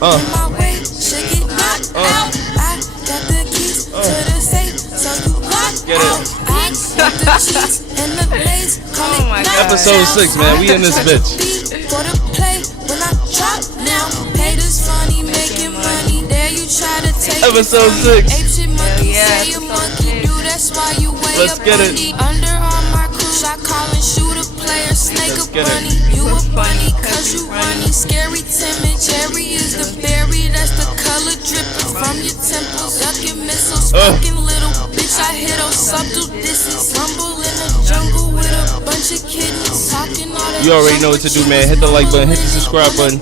in my way, should get knocked out. I got the keys to the safe, so you locked out. I want the cheese and the glaze, call it knocked out. Episode 6, man, we in this bitch. For the play, when I drop now, haters funny, making money. There you try to take Episode 6. Ape shit monkey, say you monkey do, that's why you way Let's up get on it. the under on my crew, shot calling, shoot a player, snake Let's a get it. bunny. You a bunny, cause you running, scary, timid. Jerry is the berry, that's the color dripping from your temples. Ducking missiles, fucking little bitch. I hit those subtle disses. Rumble in the jungle with a bunch of kittens talking all that. You already know what to do, man. Hit the like button, hit the subscribe button.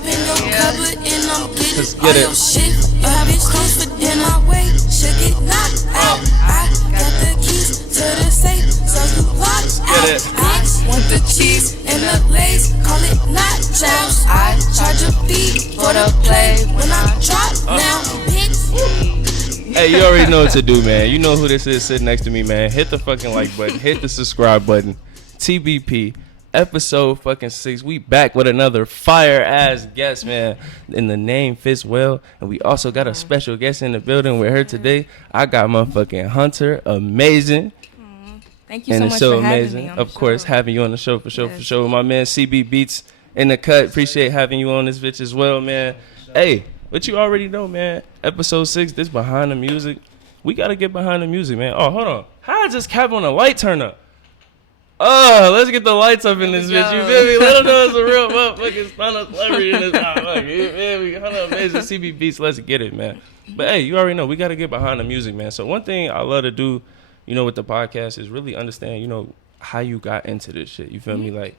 Let's get it. You have it comfort in my way, should get knocked out. I got the keys to the safe, so you locked out. it. I want the cheese and the lace, call it nachos. I charge a fee for the play when I drop now, bitch. Hey, you already know what to do, man. You know who this is sitting next to me, man. Hit the fucking like button, hit the subscribe button. TBP. Episode fucking 6. We back with another fire ass guest, man. And the name fits well. And we also got a special guest in the building with her today. I got motherfucking Hunter. Amazing. Thank you And so it's much so for having amazing. me on Of the course, show. having you on the show for sure, for sure. My man CBBeatz in the cut. Appreciate having you on this bitch as well, man. Hey, but you already know, man. Episode 6, this behind the music. We got to get behind the music, man. Oh, hold on. How I just cap on the light turn up? Oh, let's get the lights up in this bitch. You feel me? Let them know it's a real motherfucking stunner celebrity in this motherfucker. You feel me? Hold on, amazing CBBeatz. Let's get it, man. But hey, you already know we got to get behind the music, man. So one thing I love to do, you know, with the podcast is really understand, you know, how you got into this shit. You feel me? Like,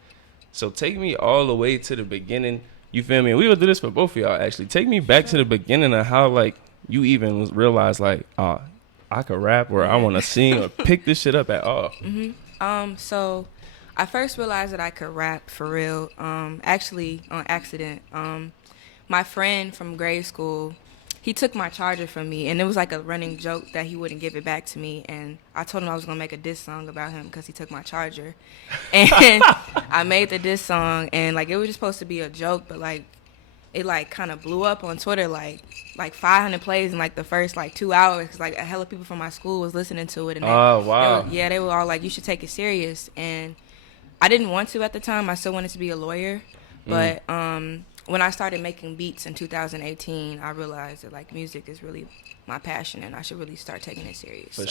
so take me all the way to the beginning. You feel me? We will do this for both of y'all, actually. Take me back to the beginning of how, like, you even realized, like, I could rap or I want to sing or pick this shit up at all. So I first realized that I could rap for real, actually on accident. My friend from grade school, he took my charger from me, and it was like a running joke that he wouldn't give it back to me. And I told him I was going to make a diss song about him because he took my charger. And I made the diss song, and, like, it was just supposed to be a joke, but, like, it, like, kind of blew up on Twitter, like 500 plays in, like, the first, like, 2 hours. Because, like, a hell of people from my school was listening to it. And Wow. they were all like, you should take it serious. And I didn't want to at the time. I still wanted to be a lawyer. But when I started making beats in 2018, I realized that, like, music is really my passion, and I should really start taking it serious. For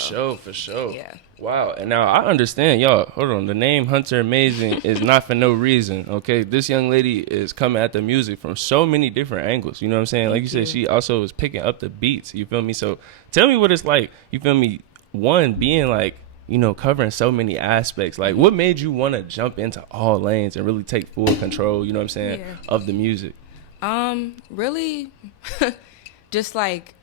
sure. Yeah. Wow. And now I understand, y'all. Hold on. The name Hunter Amazing is not for no reason. Okay. This young lady is coming at the music from so many different angles. You know what I'm saying? Like you said, she also is picking up the beats. You feel me? So tell me what it's like. You feel me? One, being like, you know, covering so many aspects. Like, what made you want to jump into all lanes and really take full control, you know what I'm saying, of the music? Really, just like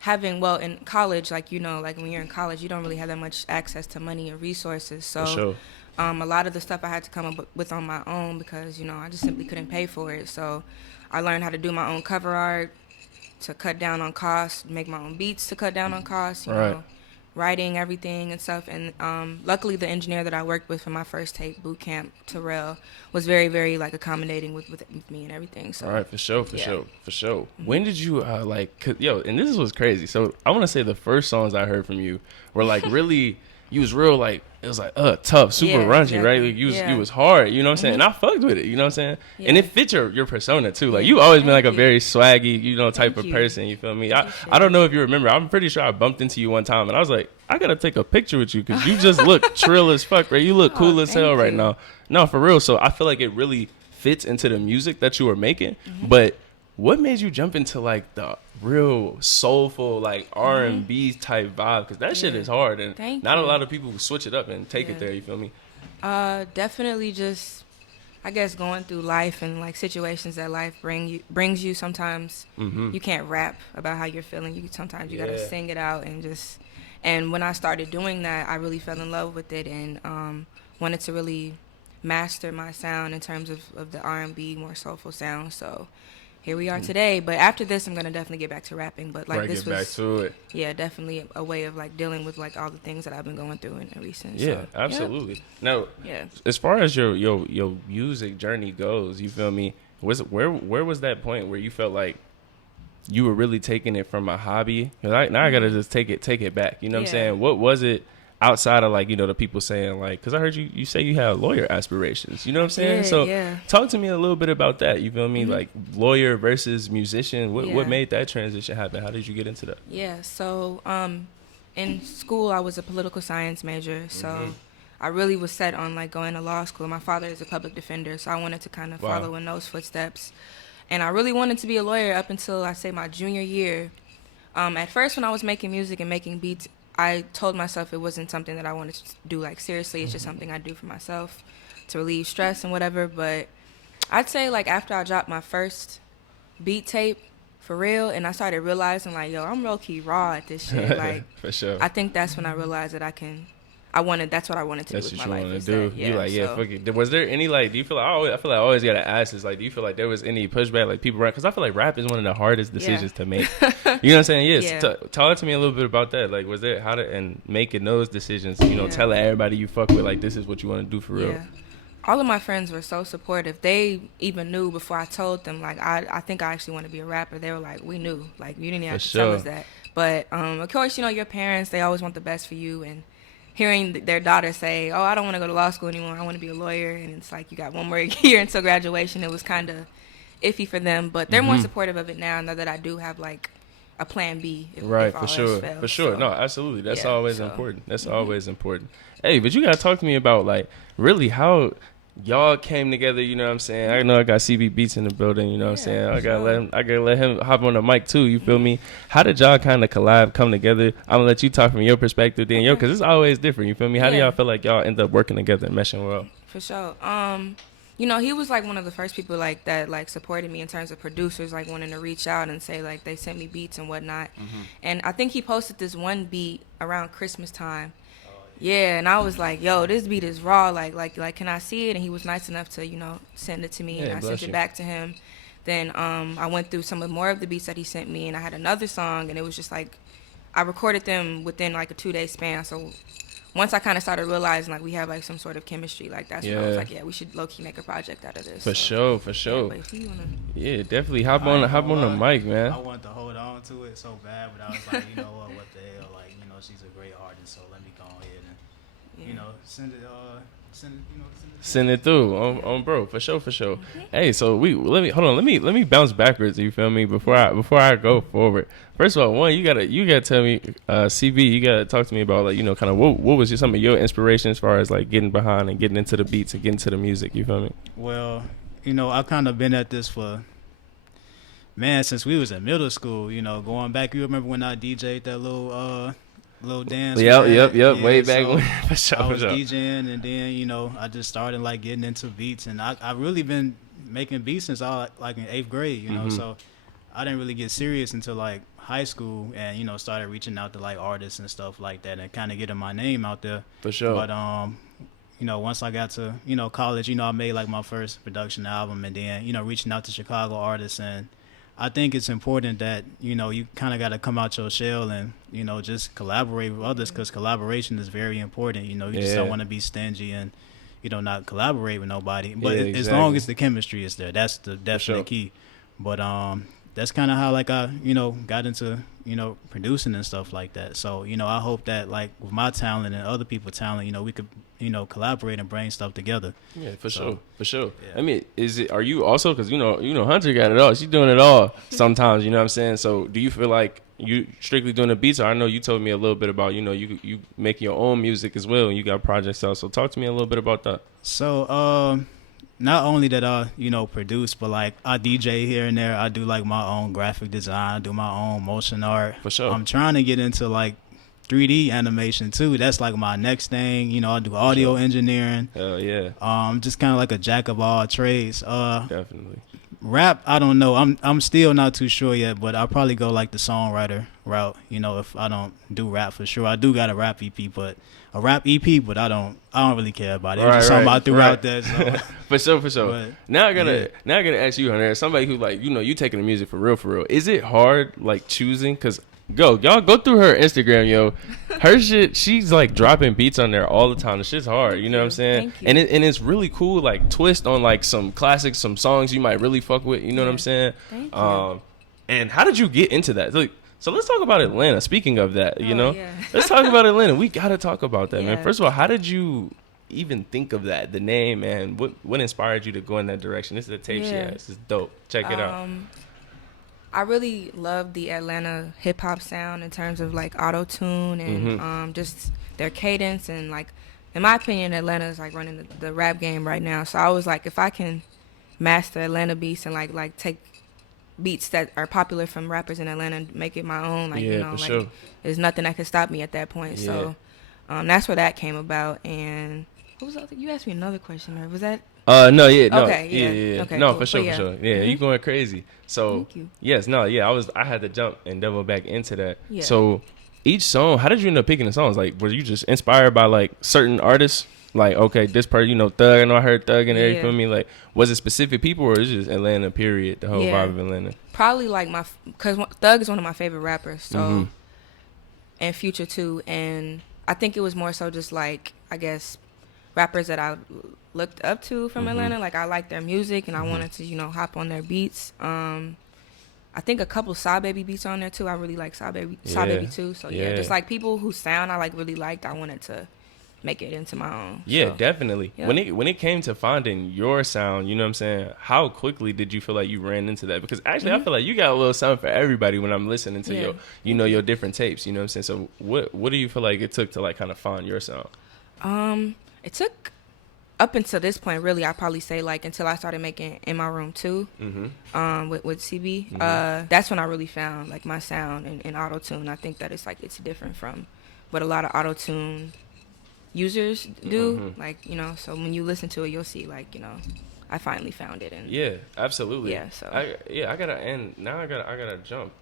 having, well, in college, like, you know, like when you're in college, you don't really have that much access to money or resources. So For sure. a lot of the stuff I had to come up with on my own because, you know, I just simply couldn't pay for it. So I learned how to do my own cover art to cut down on costs, make my own beats to cut down on costs, you know, writing everything and stuff. And luckily the engineer that I worked with for my first tape, boot camp, Terrell, was very, very, like, accommodating with me and everything. So all right, for sure. When did you and this was crazy. So I want to say the first songs I heard from you were, like, really, you was real, like, it was like tough, super raunchy, exactly. right? Like, you was hard, you know what I'm saying? And I fucked with it, you know what I'm saying? And it fit your persona too. Like, you always been like a very swaggy, you know, type of person, you feel me? I don't know if you remember, I'm pretty sure I bumped into you one time and I was like, I gotta take a picture with you because you just look trill as fuck, right? You look cool as hell right now. No, for real. So I feel like it really fits into the music that you were making. But what made you jump into, like, the real soulful, like, R&B type vibe? Because that shit is hard, and not a lot of people switch it up and take it there. You feel me? Definitely just, I guess, going through life and, like, situations that life brings you. Sometimes you can't rap about how you're feeling. Sometimes you gotta sing it out and just. And when I started doing that, I really fell in love with it and wanted to really master my sound in terms of the R&B, more soulful sound. So here we are today. But after this, I'm gonna definitely get back to rapping. But, like, this was back to it. Yeah, definitely a way of, like, dealing with, like, all the things that I've been going through in recent. Yeah, so, absolutely. Now, as far as your music journey goes, you feel me? Where was that point where you felt like you were really taking it from a hobby? Now I gotta just take it back. You know what I'm saying? What was it outside of, like, you know, the people saying, like, because I heard you say you have lawyer aspirations. You know what I'm saying? So talk to me a little bit about that. You feel me? Like, lawyer versus musician. What made that transition happen? How did you get into that? Yeah. So in school, I was a political science major. So I really was set on, like, going to law school. My father is a public defender, so I wanted to kind of follow in those footsteps. And I really wanted to be a lawyer up until, I say, my junior year. At first, when I was making music and making beats, I told myself it wasn't something that I wanted to do, like, seriously. It's just something I do for myself to relieve stress and whatever. But I'd say, like, after I dropped my first beat tape, for real, and I started realizing, like, yo, I'm low-key raw at this shit. Like, for sure. I think that's when I realized that that's what I wanted to do with my life. That's what you want to do. You like, fuck it. Was there any, like, do you feel like, I feel like I always got to ask this, like, do you feel like there was any pushback, like, people rap? Because I feel like rap is one of the hardest decisions to make. You know what I'm saying? Yes. Talk to me a little bit about that. Like, was there, and making those decisions, you know, telling everybody you fuck with, like, this is what you want to do for real? Yeah. All of my friends were so supportive. They even knew before I told them, like, I think I actually want to be a rapper. They were like, we knew. Like, you didn't have to tell us that. But, of course, you know, your parents, they always want the best for you. And hearing their daughter say, oh, I don't want to go to law school anymore, I want to be a lawyer, and it's like you got one more year until graduation, it was kind of iffy for them. But they're more supportive of it now that I do have, like, a plan B. If for sure. So, no, absolutely. That's always important. That's always important. Hey, but you got to talk to me about, like, really how y'all came together, you know what I'm saying? I know I got CBBeatz in the building, you know what I'm saying? I gotta let him hop on the mic too, you feel me? How did y'all kind of come together? I'm gonna let you talk from your perspective then, because it's always different, you feel me? How do y'all feel like y'all end up working together and meshing well? For sure. You know, he was, like, one of the first people, like, that, like, supported me in terms of producers, like, wanting to reach out and say, like, they sent me beats and whatnot. And I think he posted this one beat around Christmas time. Yeah, and I was like, yo, this beat is raw. Like, can I see it? And he was nice enough to, you know, send it to me, and I sent it back to him. Then I went through more of the beats that he sent me, and I had another song, and it was just like, I recorded them within, like, a 2-day span. So once I kind of started realizing, like, we have, like, some sort of chemistry, like, that's when I was like, yeah, we should low-key make a project out of this. For sure. Yeah, but if you wanna... definitely hop on the mic, man. I wanted to hold on to it so bad, but I was like, you know what the hell, like, you know, she's a great artist, so let me go ahead and, you know, send it through on bro, for sure. Hey, so let me bounce backwards, you feel me, before I go forward. First of all, one, you gotta tell me, CB, you gotta talk to me about, like, you know, kind of what was some of your inspiration as far as, like, getting behind and getting into the beats and getting to the music, you feel me? Well, you know, I've kind of been at this since we was in middle school, you know, going back. You remember when I DJ'd that little dance? Yep. Way back when. For sure. I was DJing, and then, you know, I just started, like, getting into beats, and I've really been making beats since I was, like, in 8th grade, you know, so I didn't really get serious until, like, high school, and, you know, started reaching out to, like, artists and stuff like that, and kind of getting my name out there. For sure. But you know, once I got to, you know, college, you know, I made, like, my first production album, and then, you know, reaching out to Chicago artists. And I think it's important that, you know, you kind of got to come out your shell and, you know, just collaborate with others, because collaboration is very important. You know, you just don't want to be stingy and, you know, not collaborate with nobody. But as long as the chemistry is there, that's definitely key. But that's kind of how, like, I, you know, got into, you know, producing and stuff like that. So, you know, I hope that, like, with my talent and other people's talent, you know, we could, you know, collaborate and bring stuff together. Yeah, for sure. Yeah. I mean, are you also, because, you know, Hunter got it all. She's doing it all sometimes, you know what I'm saying? So do you feel like you strictly doing the beats? Or I know you told me a little bit about, you know, you make your own music as well, and you got projects out. So talk to me a little bit about that. So, not only that I, you know, produce, but, like, I DJ here and there. I do, like, my own graphic design, I do my own motion art. For sure. I'm trying to get into, like, 3D animation too. That's, like, my next thing. You know, I do audio engineering. Hell yeah. Just kind of like a jack of all trades. Definitely. Rap, I don't know. I'm still not too sure yet, but I'll probably go, like, the songwriter route. You know, if I don't do rap for sure. I do got a rap EP, but I don't really care about it. It's just something I threw out there. So. For sure. But, now I gotta ask you, Hunter, somebody who, like, you know, you taking the music for real. Is it hard, like, choosing? Because y'all go through her Instagram, yo. Her shit, she's, like, dropping beats on there all the time. The shit's hard, you know what I'm saying? And it's really cool, like, twist on, like, some classics, some songs you might really fuck with, you know what I'm saying? Thank you. And how did you get into that? Like, so let's talk about Atlanta. Speaking of that, you know, yeah. let's talk about Atlanta. We got to talk about that, Yeah. man. First of all, how did you even think of that, the name, and what inspired you to go in that direction? This is the tape she has. This is dope. Check it out. I really love the Atlanta hip hop sound in terms of like auto tune and just their cadence, and like in my opinion, Atlanta is like running the rap game right now. So I was like, if I can master Atlanta beats and like take beats that are popular from rappers in Atlanta and make it my own, like, you know, like sure. there's nothing that could stop me at that point. Yeah. So that's where that came about. And what was the other? You asked me another question, right? Was that? No. Okay, yeah. Okay, no, cool. for sure, But for yeah. sure. Yeah, you going crazy. So, Thank you. yes, no, yeah, I had to jump and double back into that. Yeah. So, each song, how did you end up picking the songs? Like, were you just inspired by like certain artists? Like, okay, this person, you know, Thug. I know I heard Thug and everything. You feel me? Like, was it specific people, or is it just Atlanta? Period. The whole vibe of Atlanta. Probably like because Thug is one of my favorite rappers. So, and Future too. And I think it was more so just like, I guess, rappers that I looked up to from Atlanta. Like, I liked their music and I wanted to, you know, hop on their beats. I think a couple Saw Baby beats on there too. I really like Saw Baby too. So yeah, just like people whose sound I like really liked, I wanted to make it into my own. Yeah, so, definitely. yeah. When it came to finding your sound, you know what I'm saying, how quickly did you feel like you ran into that? Because actually I feel like you got a little something for everybody when I'm listening to your, you know, your different tapes, you know what I'm saying? So what do you feel like it took to like kind of find your sound? It took up until this point, really, I'd probably say like until I started making In My Room too, with CB. That's when I really found like my sound in auto tune. I think that it's different from what a lot of auto tune users do. Like, you know, so when you listen to it, you'll see like, you know, I finally found it. And yeah, absolutely. Yeah, so I gotta jump.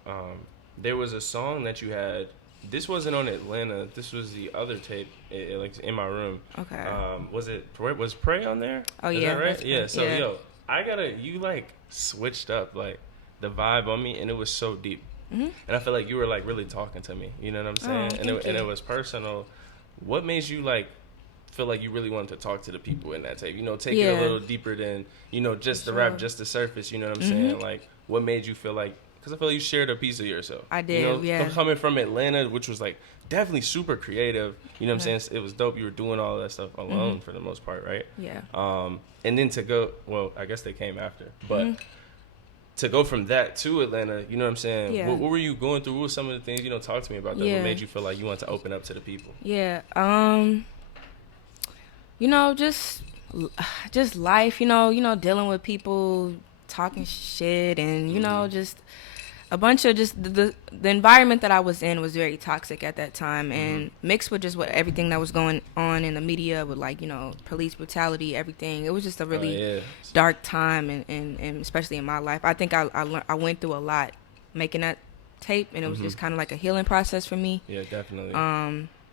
There was a song that you had. This wasn't on Atlanta. This was the other tape, like In My Room. Okay. Was Prey on there? Oh, Is yeah, that right? that's Yeah. Prey. So Yeah. you like switched up like the vibe on me, and it was so deep. And I feel like you were like really talking to me. You know what I'm saying? thank you. And it was personal. What made you like feel like you really wanted to talk to the people in that tape? You know, take it a little deeper than, you know, just the rap, just the surface. You know what I'm saying? Like, what made you feel like? Because I feel like you shared a piece of yourself. I did, you know, yeah. Coming from Atlanta, which was like definitely super creative. You know what I'm saying? It was dope. You were doing all that stuff alone for the most part, right? Yeah. And then to go, well, I guess they came after, but to go from that to Atlanta, you know what I'm saying? Yeah. What were you going through? What were some of the things, you know, talk to me about that? Yeah. What made you feel like you wanted to open up to the people? Yeah. You know, just life, you know, dealing with people, talking shit, and, you know, just a bunch of just the environment that I was in was very toxic at that time, and mixed with just what everything that was going on in the media with, like, you know, police brutality, everything. It was just a really dark time, and especially in my life. I think I went through a lot making that tape, and it was just kind of like a healing process for me. Yeah, definitely.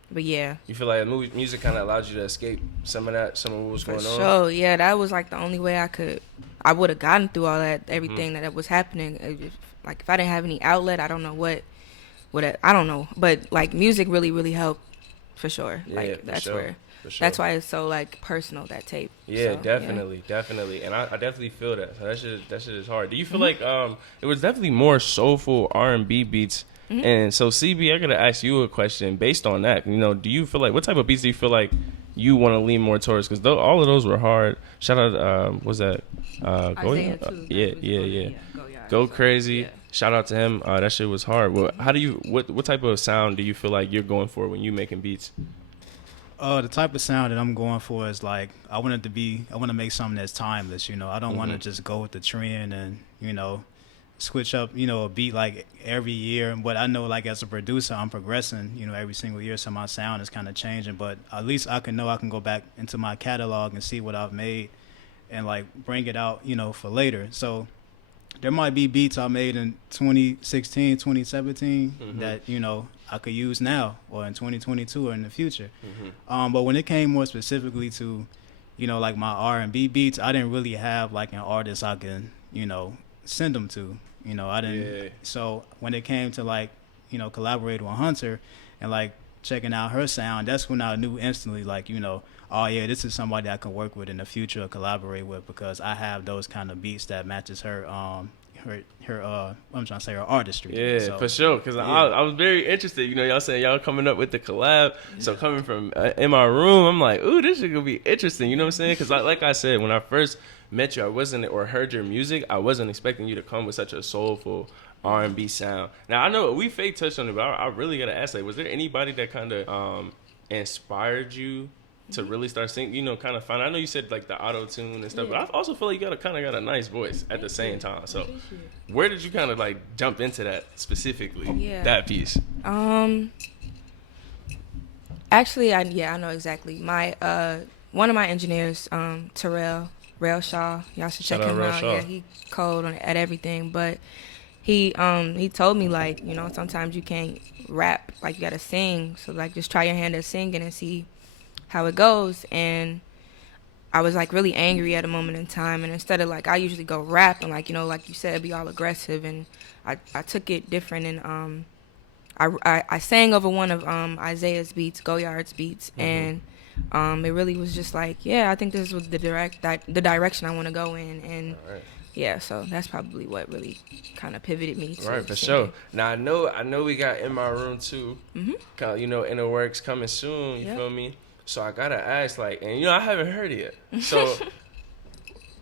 But yeah. You feel like music kind of allowed you to escape some of what was going on? So yeah, that was like the only way I would have gotten through all that, everything that was happening. Like, if I didn't have any outlet, I don't know I don't know. But like, music really, really helped for sure. Yeah, like, that's where. For sure. That's why it's so like personal, that tape. Yeah, so, definitely, and I definitely feel that. So that shit is hard. Do you feel like it was definitely more soulful R&B beats? And so CB, I gotta ask you a question based on that. You know, do you feel like, what type of beats do you feel like you want to lean more towards? Because all of those were hard. Shout out, was that Isaiah too. Go Crazy. Yeah. Shout out to him. That shit was hard. Well, what type of sound do you feel like you're going for when you making beats? The type of sound that I'm going for is like, I want to make something that's timeless. You know, I don't want to just go with the trend and, you know, switch up, you know, a beat like every year. But I know, like, as a producer, I'm progressing, you know, every single year, so my sound is kind of changing. But at least I can go back into my catalog and see what I've made and like bring it out, you know, for later. So there might be beats I made in 2016, 2017 that, you know, I could use now or in 2022 or in the future. But when it came more specifically to, you know, like my R&B beats, I didn't really have like an artist I can, you know, send them to. You know, I didn't. Yeah. So when it came to like, you know, collaborating with Hunter and like checking out her sound, that's when I knew instantly, like, you know, oh yeah, this is somebody I can work with in the future or collaborate with, because I have those kind of beats that matches her I'm trying to say her artistry. Yeah, so, for sure. Because I was very interested. You know, y'all saying y'all coming up with the collab. Yeah. So coming from In My Room, I'm like, ooh, this shit gonna be interesting. You know what I'm saying? Because like I said, when I first met you, or heard your music, I wasn't expecting you to come with such a soulful R&B sound. Now I know we fake touched on it, but I really gotta ask, like, was there anybody that kind of inspired you to really start singing? You know, kind of find. I know you said like the auto tune and stuff, but I also feel like you got a nice voice at the same time. So, where did you kind of like jump into that specifically? Yeah. That piece. Actually, I know exactly. My one of my engineers, Terrell Shaw. Y'all should check him out. Yeah, he cold at everything, but he told me, like, you know, sometimes you can't rap, like you gotta sing. So like just try your hand at singing and see how it goes. And I was like really angry at a moment in time, and instead of like, I usually go rap and like, you know, like you said, be all aggressive, and I took it different, and I sang over one of Isaiah's beats, Goyard's beats, and it really was just like, yeah, I think this was the direction I want to go in, and yeah, so that's probably what really kind of pivoted me to right, for singing. sure. Now I know we got In My Room too, you know, in the works coming soon. You feel me? So I gotta ask, like, and you know, I haven't heard it yet. So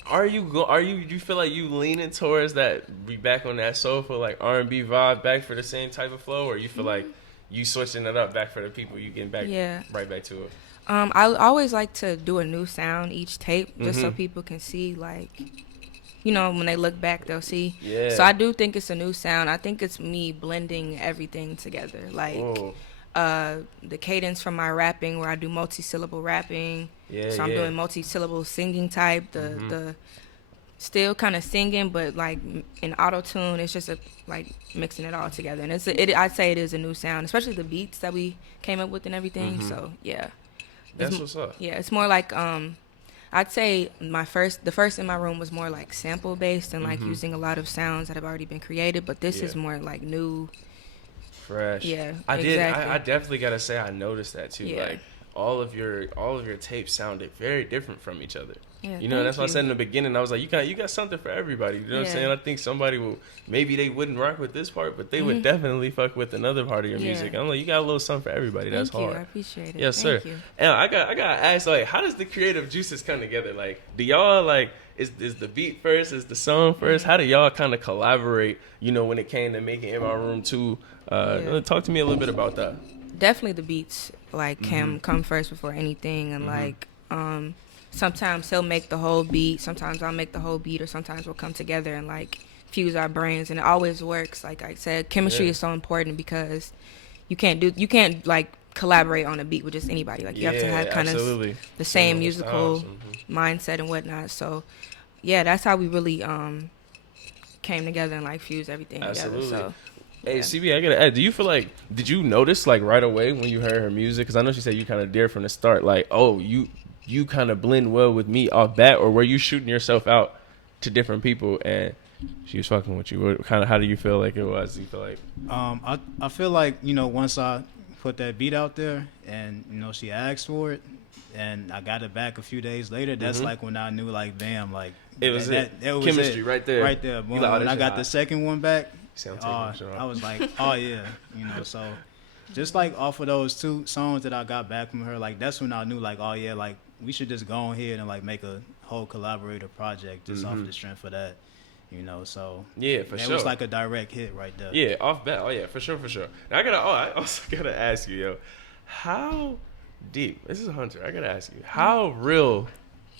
do you feel like you leaning towards that, be back on that soulful like R&B vibe, back for the same type of flow, or you feel like you switching it up back for the people, you getting back right back to it? I always like to do a new sound each tape, just so people can see, like, you know, when they look back, they'll see. Yeah. So I do think it's a new sound. I think it's me blending everything together. Like, the cadence from my rapping, where I do multi-syllable rapping. Yeah, so I'm doing multi-syllable singing type. The still kind of singing, but like in auto-tune, it's just like mixing it all together. And I'd say it is a new sound, especially the beats that we came up with and everything. So, yeah. That's what's up. Yeah, it's more like, I'd say the first In My Room was more like sample based and like using a lot of sounds that have already been created, but this is more like new, fresh. Yeah, I definitely gotta say I noticed that too. Yeah. Like all of your tapes sounded very different from each other. Yeah, you know, that's why I said in the beginning, I was like, you got something for everybody. You know what I'm saying? I think somebody maybe they wouldn't rock with this part, but they would definitely fuck with another part of your music. I'm like, you got a little something for everybody. That's hard. I appreciate it. Yes, sir. Thank you. And I gotta ask, like, how does the creative juices come together? Like, do y'all like, is the beat first, is the song first? How do y'all kind of collaborate, you know, when it came to making In My Room 2? Talk to me a little bit about that. Definitely the beats like come first before anything, and like sometimes he'll make the whole beat, sometimes I'll make the whole beat, or sometimes we'll come together and like fuse our brains, and it always works. Like I said, chemistry is so important, because you can't like collaborate on a beat with just anybody. Like you have to have kind of the same musical mindset and whatnot. So yeah, that's how we really came together and like fused everything together. So hey, CB, I gotta ask, do you feel like, did you notice like right away when you heard her music? Because I know she said you kind of did from the start, like, oh, you kind of blend well with me off bat, or were you shooting yourself out to different people and she was fucking with you? What kind of, how do you feel like it was? Do you feel like? I feel like, you know, once I put that beat out there and, you know, she asked for it and I got it back a few days later, that's like when I knew, like, bam, like it was chemistry right there. Right there. When I got the second one back, I was like, oh yeah, you know. So just like off of those two songs that I got back from her, like that's when I knew, like, oh yeah, like we should just go ahead and like make a whole collaborator project just off the strength of that, you know. So yeah, for sure, it was like a direct hit right there. Yeah, off bat. Oh yeah, for sure. Now I also gotta ask you, yo, how deep? This is Hunter. I gotta ask you, how real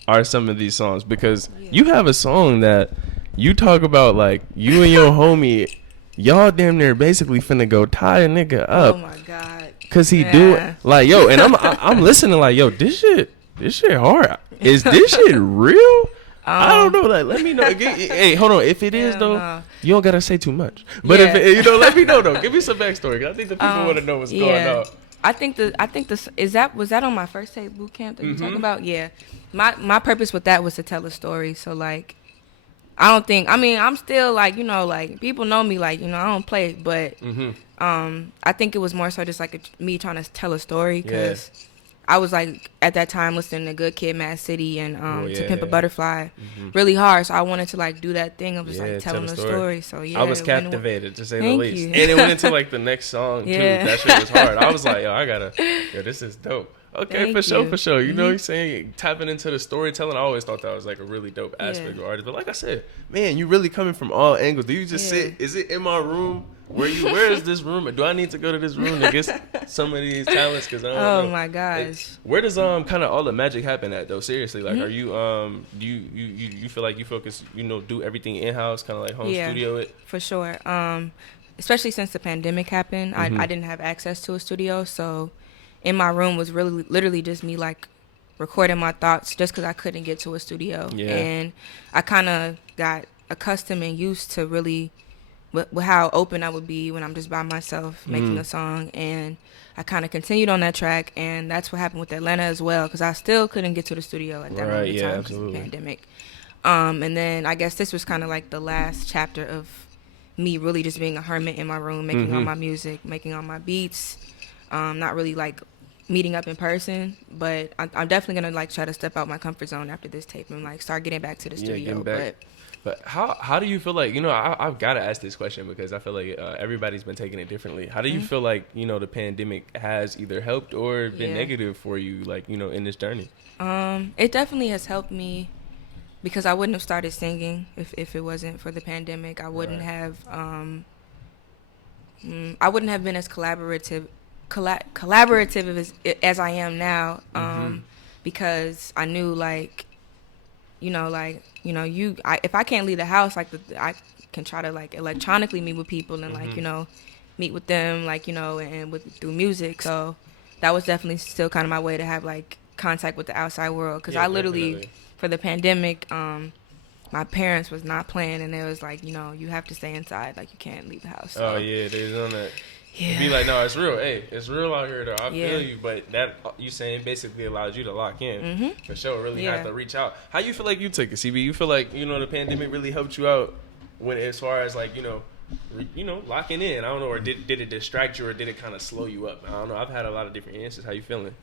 are some of these songs? Because you have a song that you talk about, like you and your homie. Y'all damn near basically finna go tie a nigga up. Oh my god. Cause he do it like, yo, and I'm listening like, yo, this shit hard. Is this shit real? I don't know. Like, let me know. Hey, hold on. If it is though, you don't gotta say too much. But if it, you know, let me know though. Give me some backstory. Cause I think the people want to know what's going on. I think was that on my first tape boot camp that you talking about? Yeah. My purpose with that was to tell a story. So like, I'm still like, you know, like people know me, like, you know, I don't play, but I think it was more so just like me trying to tell a story, because I was like at that time listening to Good Kid, Mad City, and To Pimp a yeah. Butterfly, really hard. So I wanted to like do that thing of just Yeah, like tell telling the the story. story. So yeah, I was it went- captivated, to say the Thank least. you. And it went into like the next song too. Yeah. That shit was hard. I was like, yo, this is dope. Okay, Thank for sure, you. for sure. You know what I'm saying? Tapping into the storytelling, I always thought that was like a really dope aspect Yeah. of artists. But like I said, man, you really coming from all angles. Do you just Yeah. sit? Is it in my room? Where is this room? Do I need to go to this room to get some of these talents? Because I don't know. Oh my gosh. Where does kind of all the magic happen at though? Seriously, like, are you do you feel like you focus, do everything in house, kind of like home studio it? For sure. Especially since the pandemic happened, I didn't have access to a studio, so in my room was really literally just me like recording my thoughts, just because I couldn't get to a studio. Yeah. And I kind of got accustomed and used to really with how open I would be when I'm just by myself making a song, and I kind of continued on that track, and that's what happened with Atlanta as well, because I still couldn't get to the studio at that moment in time because of the pandemic. And then I guess this was kind of like the last chapter of me really just being a hermit in my room, making all my music, making all my beats, not really like meeting up in person, but I'm definitely gonna like try to step out my comfort zone after this tape and like start getting back to the studio. But how do you feel like, I've got to ask this question because I feel like everybody's been taking it differently. How do you feel like, the pandemic has either helped or been negative for you, like, in this journey? It definitely has helped me because I wouldn't have started singing if it wasn't for the pandemic. I wouldn't have been as collaborative as I am now, because I knew if I can't leave the house, I can try to like electronically meet with people and meet with them through music. So that was definitely still kind of my way to have like contact with the outside world, because I literally definitely. For the pandemic, my parents was not playing, and it was like, you have to stay inside, like you can't leave the house. So. Oh yeah, they was on that. Yeah. Be like, no, it's real. Hey, it's real out here, though. I Yeah. feel you, but that you saying basically allows you to lock in. For sure, really have to reach out. How you feel like you took it, CB? You feel like the pandemic really helped you out when, as far as like locking in? I don't know, or did it distract you, or did it kind of slow you up? I don't know. I've had a lot of different answers. How you feeling?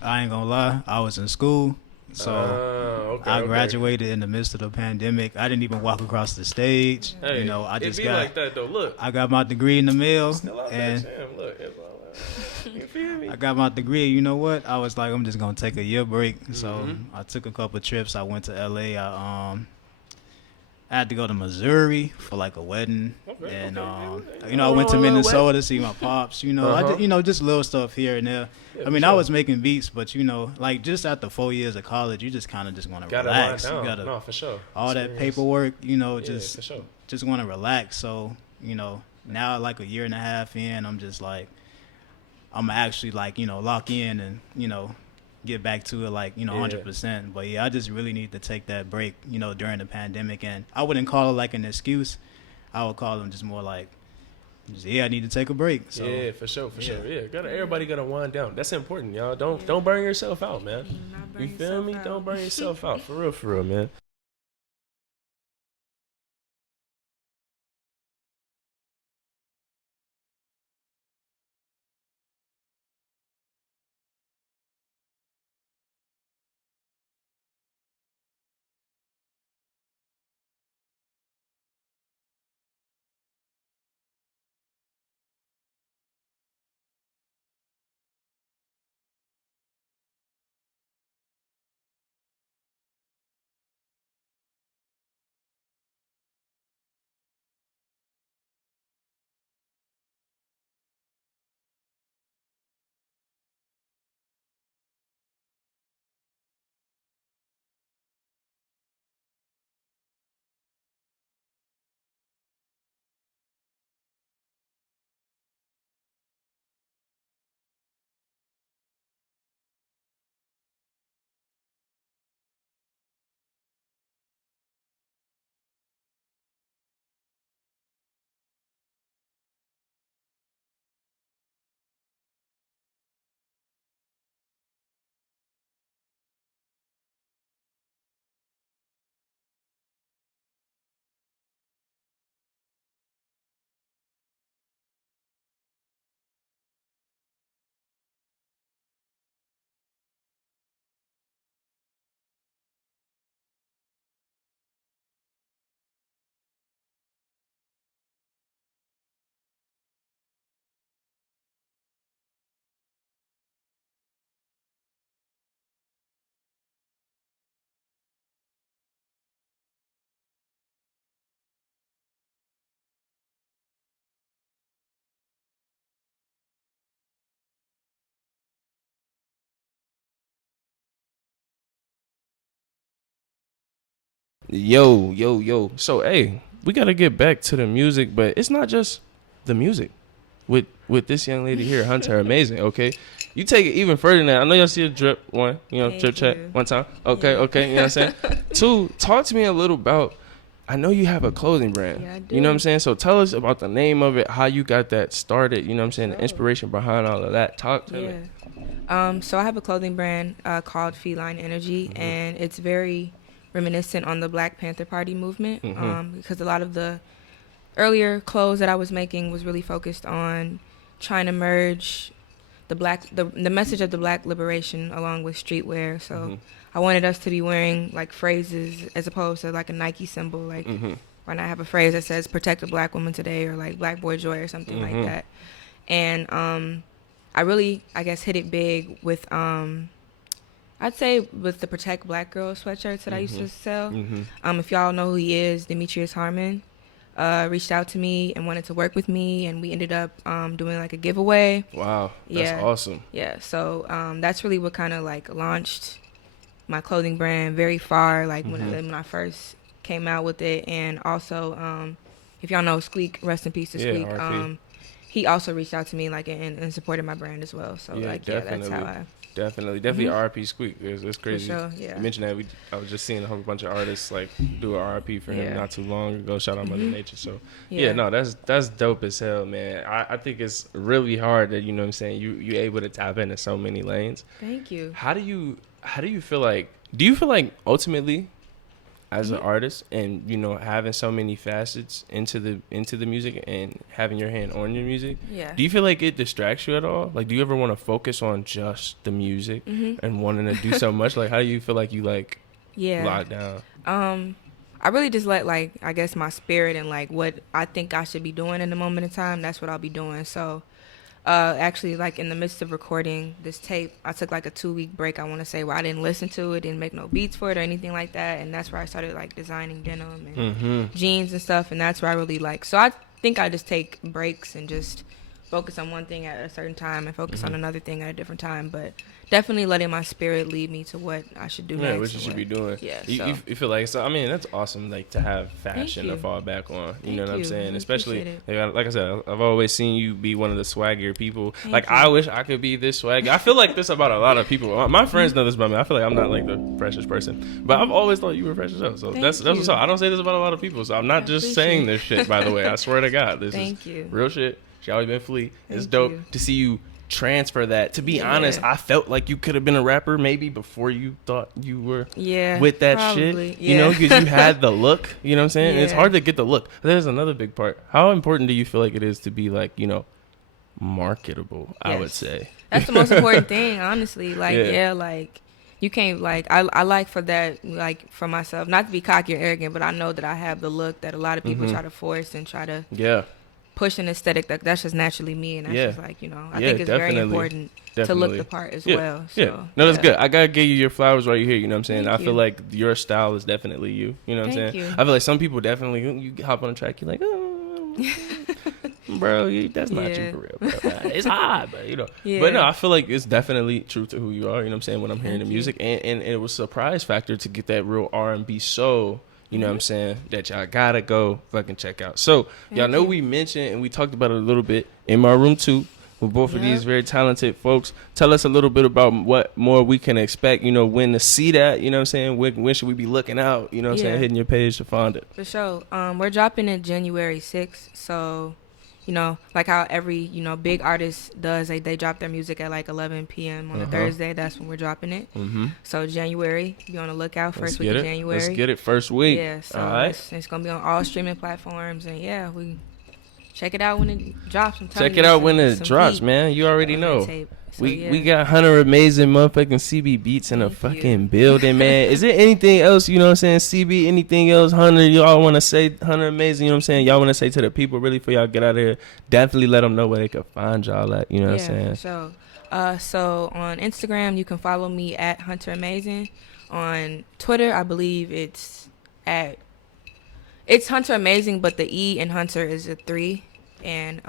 I ain't gonna lie, I was in school, so I graduated in the midst of the pandemic. I didn't even walk across the stage. Hey, I just it be like that though. Look, I got my degree in the mail, still out and there, Sam. Look, it's all you feel me? I got my degree. You know what? I was like, I'm just gonna take a year break. So I took a couple of trips. I went to LA. I had to go to Missouri for like a wedding, and I went to Minnesota to see my pops. I did, just little stuff here and there. Yeah, I mean, sure. I was making beats, but like just after 4 years of college, you just kind of just want to relax. Wind down. You gotta No, for sure. all that paperwork, for sure. just want to relax. So now like a year and a half in, I'm just like, I'm actually like lock in and get back to it like 100%. But yeah, I just really need to take that break during the pandemic, and I wouldn't call it like an excuse. I would call them just more like, I need to take a break. So yeah, for sure. Yeah, everybody gotta wind down. That's important, y'all. Don't burn yourself out, man. You feel me? Don't burn yourself out. For real, man. Yo. So, hey, we got to get back to the music, but it's not just the music. With this young lady here, Hunter Amazing, okay? You take it even further than that. I know y'all see a drip, one, drip check, one time. Okay, you know what I'm saying? Two, talk to me a little about, I know you have a clothing brand. Yeah, I do. You know what I'm saying? So tell us about the name of it, how you got that started, you know what I'm saying? The inspiration behind all of that. Talk to me. So I have a clothing brand called Feline Energy, and it's very reminiscent on the Black Panther Party movement, because a lot of the earlier clothes that I was making was really focused on trying to merge the message of the Black liberation along with streetwear. So I wanted us to be wearing like phrases as opposed to like a Nike symbol. Like why not have a phrase that says "Protect a Black woman today" or like "Black Boy Joy" or something like that. And I really, I guess, hit it big with I'd say with the Protect Black Girl sweatshirts that I used to sell. If y'all know who he is, Demetrius Harmon reached out to me and wanted to work with me, and we ended up doing like a giveaway. Wow, that's awesome. Yeah, so that's really what kind of like launched my clothing brand very far, like when I first came out with it. And also, if y'all know Squeak, rest in peace to Squeak. He also reached out to me like and supported my brand as well. So that's how I. Definitely RP Squeak. It's crazy. For sure, yeah. You mentioned that I was just seeing a whole bunch of artists like do an RP for him not too long ago. Shout out Mother Nature. So that's dope as hell, man. I think it's really hard that, you know what I'm saying, you able to tap into so many lanes. Thank you. How do you feel like, do you feel like ultimately as an artist and, you know, having so many facets into the music and having your hand on your music, do you feel like it distracts you at all? Like, do you ever want to focus on just the music and wanting to do so much? Like, how do you feel like you lock down? I really just let, like, I guess my spirit and like what I think I should be doing in the moment in time, that's what I'll be doing. So actually, like, in the midst of recording this tape, I took like a 2-week break, I want to say, where I didn't listen to it, didn't make no beats for it or anything like that. And that's where I started like designing denim and jeans and stuff. And that's where I really like, so I think I just take breaks and just focus on one thing at a certain time and focus on another thing at a different time. But definitely letting my spirit lead me to what I should do next. What you should be doing. Yeah. You feel like, so I mean, that's awesome, like, to have fashion to fall back on. You know what I'm saying? Especially, like I said, I've always seen you be one of the swaggier people. I wish I could be this swaggy. I feel like this about a lot of people. My friends know this about me. I feel like I'm not like the freshest person, but I've always thought you were fresh as hell. So that's what's up. I don't say this about a lot of people, so I'm not just saying this shit, by the way. I swear to God, this is real shit. She always been flea. It's dope to see you transfer that. To be honest, I felt like you could have been a rapper maybe before you thought you were with that shit. You know, because you had the look. You know what I'm saying? And it's hard to get the look. There's another big part. How important do you feel like it is to be, like, you know, marketable? I would say that's the most important thing, honestly. Like, like, you can't, like, I like for that, like, for myself, not to be cocky or arrogant, but I know that I have the look that a lot of people try to force and try to push an aesthetic. That's just naturally me, and that's just like, you know, I think it's very important to look the part as well. So, no, that's good. I gotta give you your flowers right here. You know what I'm saying? I feel like your style is definitely you. You know what I'm saying? I feel like some people definitely, you hop on a track, you're like, oh, bro, that's not you for real, bro. It's hard, but, you know. But no, I feel like it's definitely true to who you are. You know what I'm saying? When I'm hearing the music, and it was a surprise factor to get that real R&B soul. You know what I'm saying? That y'all gotta go fucking check out. So, y'all know we mentioned and we talked about it a little bit in my room too with both of these very talented folks. Tell us a little bit about what more we can expect, you know, when to see that, you know what I'm saying? When should we be looking out, you know what I'm saying? Hitting your page to find it. For sure. We're dropping it January 6th. So, you know, like how every, you know, big artist does, they drop their music at like 11 p.m. on a Thursday. That's when we're dropping it. So January, be on the lookout, first week of January. Let's get it, first week. Yeah, so it's going to be on all streaming platforms. And we check it out when it drops. Check it out when it drops, man. You already know. So, we got Hunter Amazing motherfucking CBBeatz in the fucking building, man. Is there anything else, you know what I'm saying, CB, anything else, Hunter, y'all want to say, Hunter Amazing, you know what I'm saying, y'all want to say to the people really before y'all get out of here? Definitely let them know where they can find y'all at, you know what I'm saying? So on Instagram, you can follow me at Hunter Amazing. On Twitter, I believe it's Hunter Amazing, but the E in Hunter is a 3. And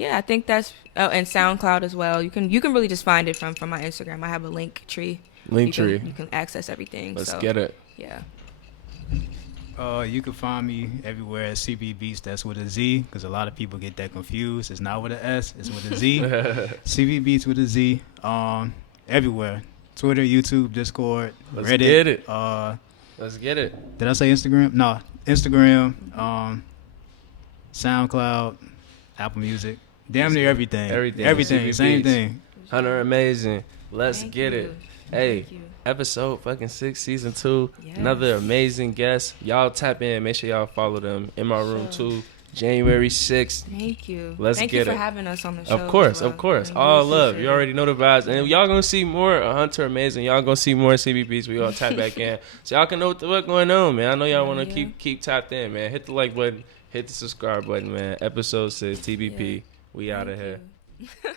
I think that's and SoundCloud as well. You can really just find it from my Instagram. I have a link tree. You can access everything. Let's get it. Yeah. You can find me everywhere at CBBeatz. That's with a Z, because a lot of people get that confused. It's not with an S. It's with a Z. CBBeatz with a Z. Everywhere. Twitter, YouTube, Discord, Let's Reddit. get it. Let's get it. Did I say Instagram? No, Instagram, SoundCloud, Apple Music. Damn near everything. Everything. Same CBBeatz. thing. Hunter, amazing. Let's Thank get you. it. Hey, Thank you. episode fucking 6, season 2. Yes. Another amazing guest. Y'all tap in. Make sure y'all follow them in my room Sure. too. January 6th. Thank you. Let's Thank get you for it. having us on the show. Of course, as well. of course. I All really love. appreciate You it. already know the vibes. And y'all gonna see more Hunter Amazing. Y'all gonna see more CBBeatz. We all tap back in. So y'all can know what the fuck going on, man. I know y'all wanna Yeah. keep tapped in, man. Hit the like button, hit the subscribe button, man. Episode 6, TBP. Yeah. We out of Thank here. you.